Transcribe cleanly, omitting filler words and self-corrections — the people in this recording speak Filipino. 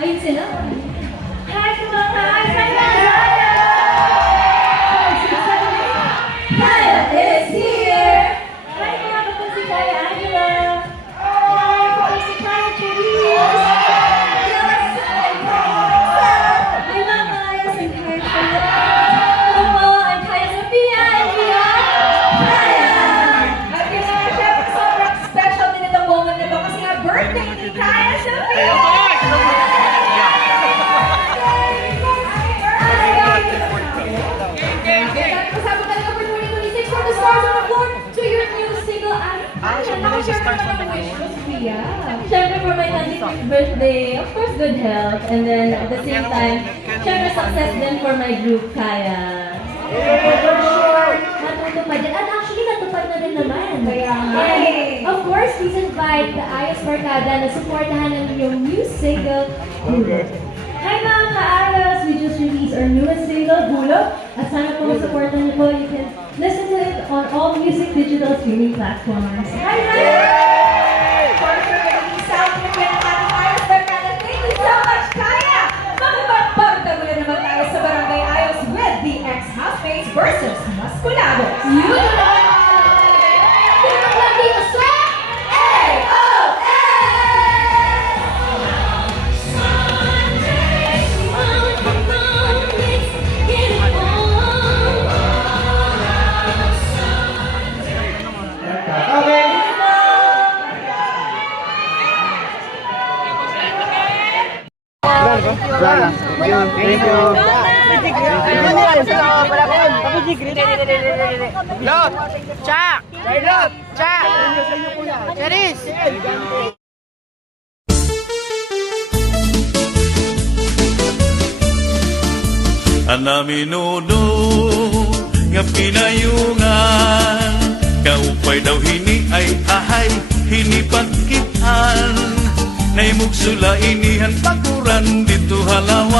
Ayun sila. Hi, mga hi! Kaya is here! Hi, mga kapag si Kaya Angela! Hi, kapag si Kaya Cherise! Hi, mga Kaya sa Kaya. Hello po, I'm Kaya Sophia and we are Kaya! At yun nga, syempre sobrang special din itong moment na ito kasi nga birthday ni Kaya Sophia! Siyempre for my 25th birthday, of course good health, and then at the same time, siyempre success din for my group, Kaya. For sure, natutupad yan. At actually, natupad na din naman. And of course, please invite the Ayos Barkada na supportahan ng inyong new single, Hulog. Hi mga ka-Ayos! We just released our newest single, Hulog. At sana po supportan niyo po. You can listen to it on all music digital streaming platforms. Hi, hi! Versus Masculados. Yun na naman! Tinatawag lang dito sa Thank you. Lot! Chak! Lot! Chak! Cheris! Anaminuno nga pinayungan, kaupay daw hini ay ahay hinipakitan, naimug sula inihan paguran dito halawa.